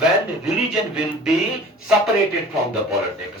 when religion will be separated from the politics,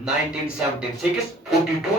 1976 42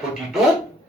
42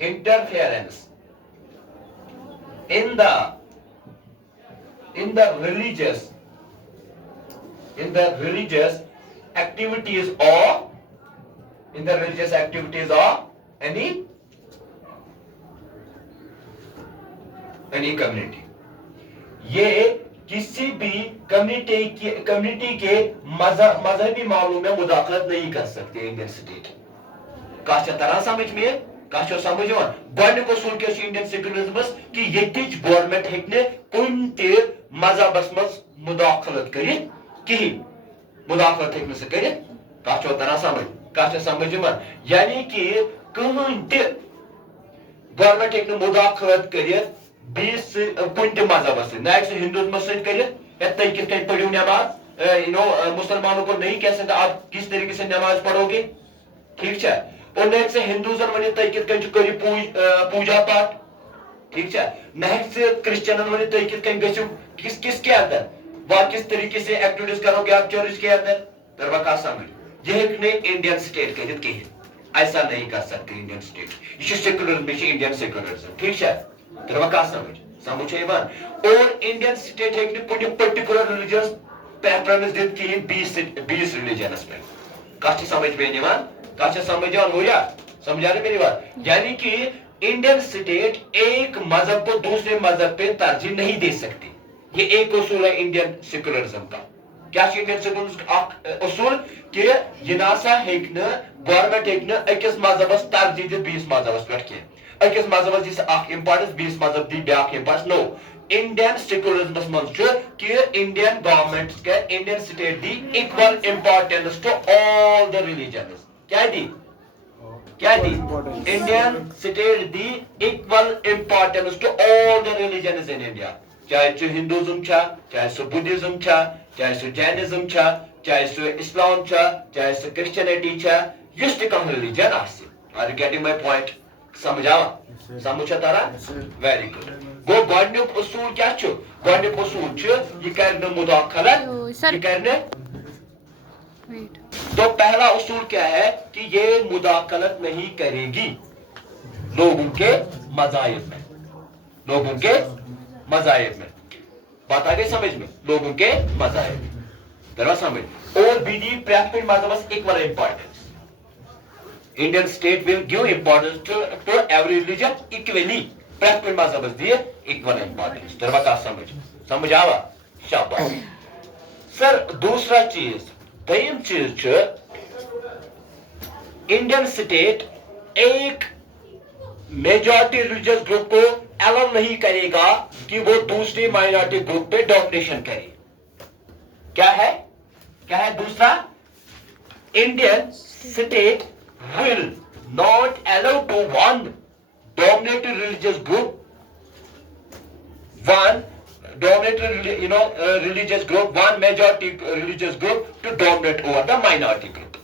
interference in the religious activities of any community. یہ کسی بھی community کے مذہبی معاملوں میں مداخلت نہیں کر سکتے انڈین سٹیٹ. کہاں تران سمجھ میں کہاں سمجھ گۄڈنیُک اصوٗل کیٛاہ چھُ انڈین سیکولرزمس کہ ییٚتِچ گورمنٹ ہیٚکہِ نہٕ کُنہِ تہِ مذہبس منٛز مداخلت کٔرِتھ کِہیٖنۍ. مداخلت ہیٚکہِ نہٕ سُہ کٔرِتھ. کتھ چھو تران سمجھ کتھ سمجھ یعنی کہ کٕہٕنۍ تہِ گورمنٹ ہیٚکہِ نہٕ مداخلت کٔرِتھ بیٚیِس کُنہِ تہِ مذہبس سۭتۍ. نہ ہیٚکہِ سُہ ہندوزمس سۭتۍ کٔرِتھ یا تُہۍ کِتھ کٔنۍ پٔرِو نٮ۪ماز مسلمانوں کو نہیں کہہ سکتا آپ کس طریقے سے نماز پڑھو گے. ٹھیک چھا اور نہ ہیٚکہِ سُہ ہندوزن ؤنِتھ تُہۍ کِتھ کٔنۍ چھِو کٔرِو پوجا پاٹ. ٹھیک چھا نہ ہیٚکہِ سُہ کرسچنن ؤنِتھ تُہۍ کِتھ کٔنۍ گٔژھِو کس کے اندر وہ کس طریقے سے ایکٹیویٹیز کرو گے آپ چرچ کے اندر. تروا کہاں سمجھ یہ ہیٚکہِ نہٕ انڈین سٹیٹ کٔرِتھ کِہیٖنۍ. ایسا نہیں کر سکتے انڈین سٹیٹ. یہ چھُ سیکولرزم یہ چھُ انڈین سیکولرزم. ٹھیک چھا تروا کہاں سمجھ چھا یِوان. اور انڈین سٹیٹ ہیٚکہِ نہٕ کُنہِ پٔرٹِکیولر ریلِجس پریفرنس دِتھ کِہیٖنۍ بیٚیِس ریلِجنس پٮ۪ٹھ. کتھ چھِ سمجھ مےٚ یِوان کتھ چھا سمجھ یِوان گویا سمجھا رہے میری بات. یعنی کہ انڈین سٹیٹ ایک مذہب کو دوسرے مذہب پہ ترجیح نہیں دے سکتی. یہ ایک اصول ہے انڈین سیکولرزم کا. کیا انڈین سیکولرزم کا اصول کہ یہ ناسا ہیٚکہِ نہٕ گورمنٹ ہیٚکہِ نہٕ أکِس مذہبس ترجیح دِتھ بیٚیِس مذہبس پٮ۪ٹھ کینٛہہ. أکِس مذہبس دِی اکھ امپارٹنس بیٚیِس مذہب دی بیاکھ امپارٹنس. نو انڈین سیکولرزمس منٛز چھُ کہ Indian government Indian state the equal importance to all the religions. کیا the Indian state the equal importance to all the religions in India. چاہے سُہ ہندوزم چھا چاہے سُہ بدھزم چھا چاہے سُہ جینزم چھا چاہے سُہ اسلام چھا چاہے سُہ کرسچنٹی چھا یُس تہِ کانٛہہ ریلیجن آسہِ. Are you getting my point سمجھاوا سمجھ چھا تران. Very good. گوٚو گۄڈنیُک اصوٗل کیٛاہ چھُ گۄڈنیُک اصوٗل چھُ یہِ کَرِ نہٕ مداخلت یہِ کَرِ نہٕ. تو پہلا اصول کیا ہے کہ یہ مداخلت نہیں کرے گی لوگوں کے مذاہب میں. لوگوں کے مذاہب میں بات آ گئی سمجھ میں. لوگوں کے مذاہب میں ذرا سمجھ. اور بھی دی پرٛٮ۪تھ کُنہِ مذہبس equal importance. Indian state will give importance to every religion equally. پرٛٮ۪تھ کُنہِ مذہبس دِیہِ اِکول امپارٹنس. ذرا کتھ سمجھ آوا شاباش. سر دوسرا چیز دوٚیِم چیز چھُ انڈین سٹیٹ ایک میجورٹی ریلیجس گروپ کو الاؤ نہیں کرے گا کہ وہ دوسری مائنورٹی گروپ پہ ڈومینیشن کرے. کیا ہے دوسرا Indian state will not allow to one dominated religious group one majority religious group to dominate over the minority group.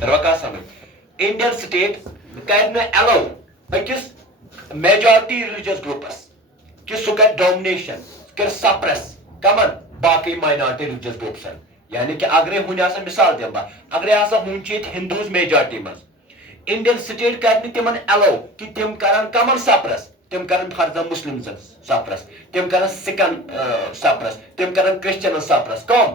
تروا کہاں سمجھ انڈین سٹیٹ کر نہٕ الاؤ أکِس میجورٹی ریلیجس گروپس کہ سُہ کر ڈومنیشن کر سپریس کمن باقی مائنورٹی ریلیجس گروپسن. یعنی کہ اگرے ہُنہِ آسا مثال دِمہٕ بہٕ اگرے آسا ہُنہِ چھِ ییٚتہِ ہندوز میجورٹی منٛز انڈین سٹیٹ کر نہٕ تِمن الاؤ کہ تِم کرن کمن سپریس. تِم کرن فرضاً مسلمزن سپریس تِم کرن سکن سپریس تِم کرن کرسچنن سپریس کم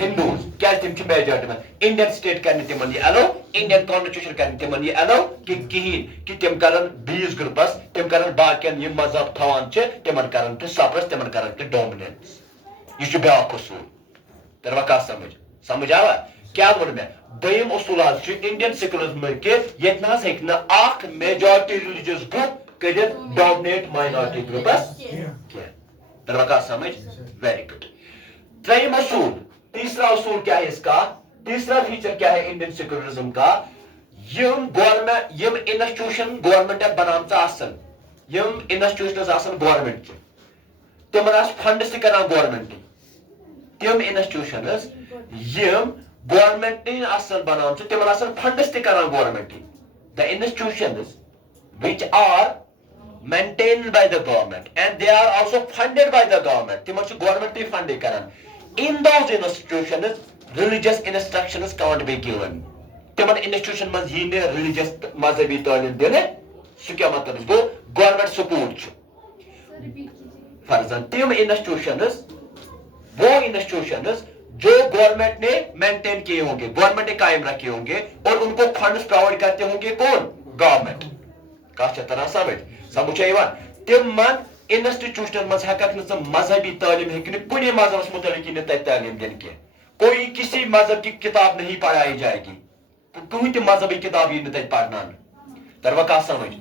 ہندوز کیازِ تِم چھِ میجورٹی منٛز. انڈین سٹیٹ کر نہٕ تِمن یہِ الاؤ. انڈین کانسٹیٹیوشن کر نہٕ تِمن یہِ الاؤ کِہیٖنۍ کہ تِم کرن بیٚیِس گروپس تِم کرن باقین یِم مذہب تھاوان چھِ تِمن کرن تہِ سپریس تِمن کرن تہِ ڈومیننس. یہِ چھُ بیاکھ اصوٗل. تروا کتھ سمجھ آوا کیٛاہ ووٚن مےٚ. دوٚیِم اصوٗل حظ چھُ انڈین سیکولرزم کہِ ییٚتہِ نہ حظ ہیٚکہِ نہٕ اکھ میجورٹی ریلیجس گروپ کٔرِتھ ڈومنیٹ مائنورٹی گروپس کینٛہہ. تروا کتھ سمجھ. Very good. ترٛیٚیِم اصوٗل تیسرا اصول کیا ہے اس کا تیسرا فیچر کیا ہے انڈین سیکولرزم کا. یم انسٹیٹیوشن گورمنٹ بنامژٕ آسن یم انسٹیٹیوشنز آسن گورمنٹ چہِ تِمن آسہِ فنڈس تہِ کران گورمنٹ. تِم انسٹیٹیوشنز یم گورمنٹ آسن بنامژٕ تِمن آسن فنڈس تہِ کران government. the institutions which are maintained by the government and they are also funded by the government. تِمن چھُ گورمنٹ تہِ فنڈے کران. In those institutions, religious instructions can't be given. تِمن انسٹیٹیوشن منٛز یی نہٕ ریلیجس مذہبی تعلیٖم دِنہٕ. سُہ کیٛاہ مطلب گوٚو گورمنٹ سکوٗل چھُ فرضاً تِم انسٹیٹیوشنز وہ انسٹیٹیوشنز جو گورنمنٹ نے مینٹین کیے ہوں گے گورنمنٹ نے قائم رکھے ہوں گے اور ان کو فنڈس پرووائڈ کرتے ہوں گے کون گورنمنٹ. کتھ چھےٚ تران سمجھ چھا یِوان. تِمن انسٹیٹیوشن مز ہیکک نہ مذہبی تعلیم ہیکہ کنے مذہبس متعلق تتہ تعلیم دن کی کوئی کسی مذہب کی کتاب نہیں پڑھائی جائے گی کہیں تہ مذہبی کتاب یہ تت پڑھنان تروا کت سمجھ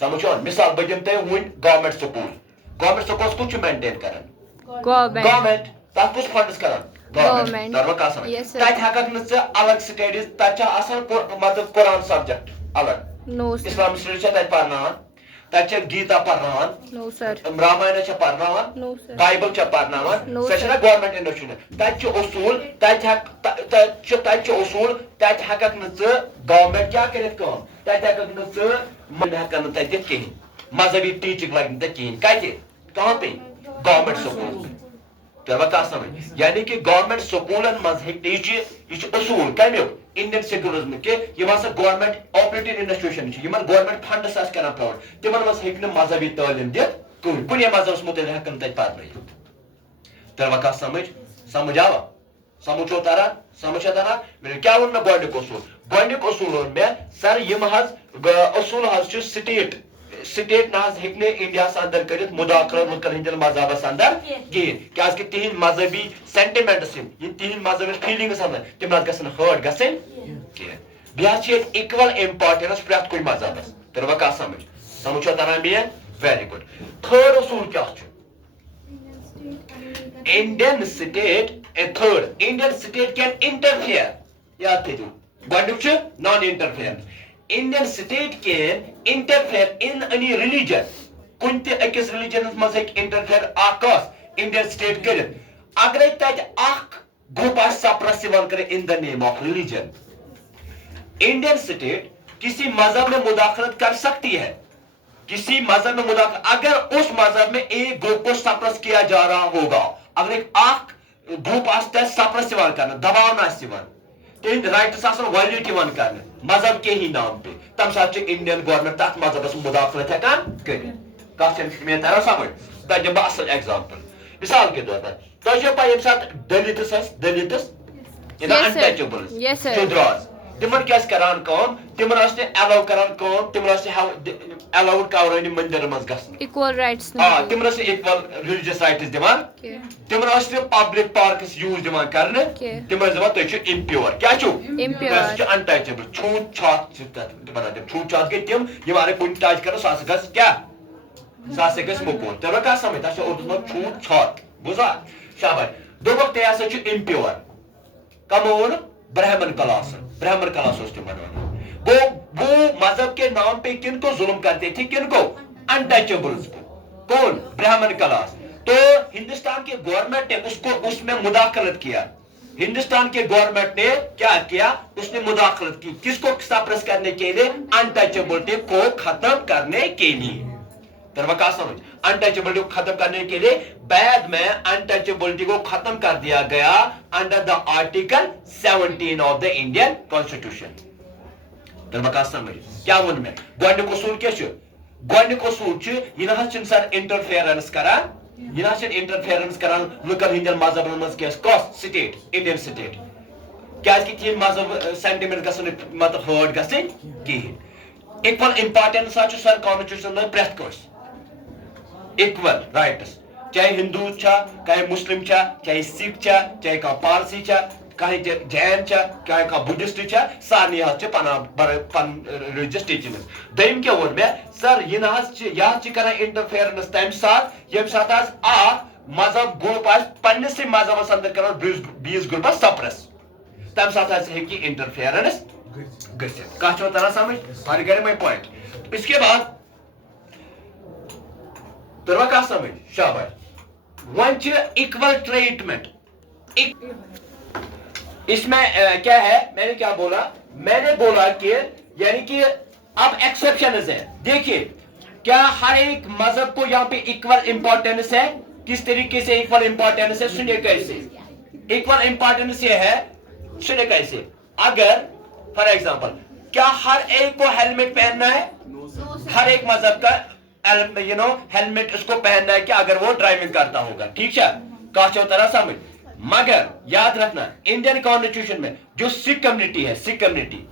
سمجھو مثال بہ دم تہ ون گورمنٹ سکول کچھ مینٹین کران گورمنٹ تک کس فنڈس کران گورمنٹ تروا کت سمجھ تت ہیکک نہ الگ سٹڈیز تت مطلب قرآن سبجیکٹ الگ اسلام اسٹڈیز تت پڑھناوان تت گیتا پڑھناوان رامائن پڑھناوان بائبل پڑھناوان سہ گورمنٹ انسٹیٹیوشن تت اصول تت اصول تت ہیکک نہ گورمنٹ کیا کرت کام تت ہیکک نہ ہیکن تت دتھ کہین مذہبی ٹیچنگ لگہ تک کہین کتہ کہاں پہ گورمنٹ سکول تروا کت سمجھ یعنی کہ گورمنٹ سکولن مز ہیچ یہ اصول کمیک انڈین سیکولرزم کہ یہ ہسا government operating institution government funds آس کران پرووائڈ تمن مز ہیکہ مذہبی تعلیم دتھ کنے مذہبس متعلق ہیکن تت پرنائت تروا کت سمجھ آوا سمجھو تران سمجھ تران کیا ون مے گۄڈنیُک اصول وون مے سر یم اصول حظ سٹیٹ نہ ہیکہ انڈیاس اندر کرت مداخلت ملکن ہندین مذہبس اندر کہین کیازِ کہ تہند مذہبی سینٹیمنٹس یہ تہند مذہبی فیلنگس اندر تم نہ گژھن ہرٹ گژھن کہین بیٚیہِ حظ چھِ اِکول امپارٹنس پرٛٮ۪تھ کُنہِ مذہبس تروا کتھ سمجھو تران میٲنۍ ویری گڈ تھٲڈ اصول کیاہ چھُ انڈین سٹیٹ کین انٹرفیئر یاد تھٲیِو گۄڈنیُک چھُ non interference Indian state can interfere in any religion. کُنہِ تہِ أکِس ریلِجنس منٛز ہیٚکہِ انٹرفیئر اکھ انڈین سٹیٹ کٔرِتھ اگرے تتہِ اکھ گروپ آسہِ سپرس یِوان کرِ in the name of religion Indian state کسی مذہب میں مداخلت کر سکتی ہے کسی مذہب میں مداخلت اگر اس مذہب میں ایک گروپ کو سپرس کیا جا رہا ہوگا اگر ایک اکھ گروپ آسہِ سپرس یِوان کرنہٕ دباونہٕ آسہِ یِوان تہند رائٹس آسان وائلیٹ یوان کرنے مذہب کے ہی نام پہ تم سات انڈین گورنمنٹ تک مذہبس مداخلت ہیکان کرت کت میں تران سمجھ تہ دم بہ اصل ایگزامپل مثال کے طور پر تہ چھو پائی یم سات دلتس انٹچبلز چودراز تمن کیا کران کام تمن اس الاو کران کام تمن اس الاؤڈ کورانی مندر مز گژھن ایکول رائٹس تمن اس ایکول ریلیجیس رائٹس دِوان تمن اس پبلک پارکس یوز دِوان کرنہٕ تمن دِوان تُہۍ چھِو امپیور کیا چھُو تُہۍ چھِو انٹچبل چھوٗت چھات چھِ تتھ ونان تِم چھوٗت چھات گٔے تِم یِم اگر کُنہِ ٹچ کرو سُہ ہسا گژھِ کیاہ سُہ ہسا گژھِ موٚکُر تۄہہِ کیٛاہ سمجھ تتھ چھُ اردوٗ منٛز چھوٗت چھات بوٗزا شاباش دوٚپُکھ تُہۍ ہسا چھِو امپیور کمو ووٚن برہمن کلاس اس وہ مذہب کے نام پہ کن کو ظلم کرتے تھے کن کو انٹچبلز کو کون برہمن کلاس تو ہندوستان کے گورنمنٹ نے اس میں مداخلت کیا ہندوستان کے گورنمنٹ نے کیا کیا اس نے مداخلت کی کس کو سپریس کرنے کے لیے انٹچبلٹی کو ختم کرنے کے لیے تروا کیا سمجھ انٹچبلٹی کو ختم کرنے کے لیے بعد میں انٹچبلٹی کو ختم کر دیا گیا under the article 17 of the Indian constitution تروا کیا سمجھ کیا ون میں گۄڈنیُک اصول کیا چھُ گۄڈنیُک اصول چھُ یہِ نہ حظ چھُنہٕ سر انٹرفیئرنس کران یہ نہ چھُنہٕ انٹرفیئرنس کران لُکن ہٕنٛدٮ۪ن مذہبن منٛز کیٛاہ کۄس سٹیٹ انڈین سٹیٹ کیٛازِ کہِ تِہنٛدۍ مذہب سینٹِمنٹ گژھن نہٕ مطلب ہٲٹ گژھٕنۍ کِہیٖنۍ اِکول امپارٹنس حظ چھُ سر کانسٹیٹیوشن منٛز پرٛٮ۪تھ کٲنٛسہِ equal rights چاہے ہندو چاہے مسلم چاہے سکھ چاہے کانٛہہ پارسی کہیں جین چاہے کانٛہہ بدھسٹ سارنٕے حظ پن ریلجس ٹیچنگز دوٚیِم کیٛاہ ووٚن مےٚ سر یہ نہ حظ چھِ کران انٹرفیئرنس تمہِ ساتہٕ ییٚمہِ ساتہٕ حظ اکھ مذہب گروپ آسہِ پننسٕے مذہبس اندر کران بیٚیِس گروپس سپرس تمہِ ساتہٕ حظ ہیٚکہِ انٹرفیئرنس گٔژھِتھ کتھ چھو تران سمجھ آر گیٹ ماے پوینٹ اس کے بعد تروا کیا سمجھ شاباش ون چھِ اکول ٹریٹمنٹ اس میں کیا ہے میں نے کیا بولا میں نے بولا کہ یعنی کہ اب ایکسپشنز ہے دیکھیے کیا ہر ایک مذہب کو یہاں پہ اکول امپورٹنس ہے کس طریقے سے اکول امپورٹنس ہے سنیے کیسے اکول امپورٹنس یہ ہے سنیے کیسے اگر فار ایگزامپل کیا ہر ایک کو ہیلمٹ پہننا ہے ہر ایک مذہب کا ہیلمٹ اس کو پہننا ہے کہ اگر وہ ڈرائیونگ کرتا ہوگا ٹھیک ہے کہاں طرح سمجھ مگر یاد رکھنا انڈین کانسٹیٹیوشن میں جو سکھ کمیونٹی ہے سکھ کمیونٹی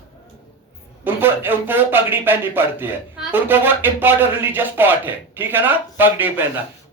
ان کو پگڑی پہننی پڑتی ہے ان کو وہ امپورٹنٹ ریلیجیس پارٹ ہے ٹھیک ہے نا پگڑی پہننا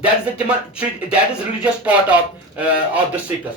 That is religious part of the Sikhs.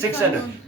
600.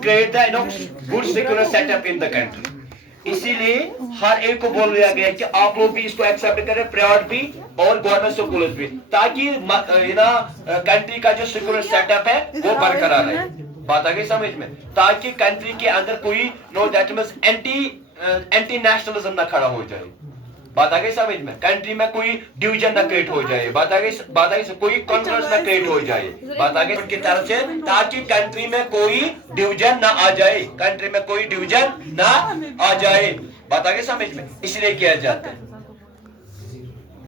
create the good secular setup in the country. اسی لیے ہر ایک کو بول دیا گیا کہ آپ لوگ بھی اس کو ایکسپٹ کریں, پرائیویٹ بھی اور گورنمنٹ سکولز بھی, تاکہ کنٹری کا جو سیکولر سیٹ اپ ہے وہ برقرار رہے. بات آ گئی سمجھ میں, تاکہ کنٹری کے اندر کوئی no that means anti nationalism نہ کھڑا ہو جائے. بات آ گئی سمجھ میں, کنٹری میں کوئی ڈویژن نہ کریٹ ہو جائے. بات آ گئی کوئی کانفرنس نہ کریٹ ہو جائے. بات آ گئی ان کی طرف سے, تاکہ کنٹری میں کوئی ڈویژن نہ آ جائے, کنٹری میں کوئی ڈویژن نہ آ جائے. بات آ گئی سمجھ میں, اس لیے کیا جاتا ہے.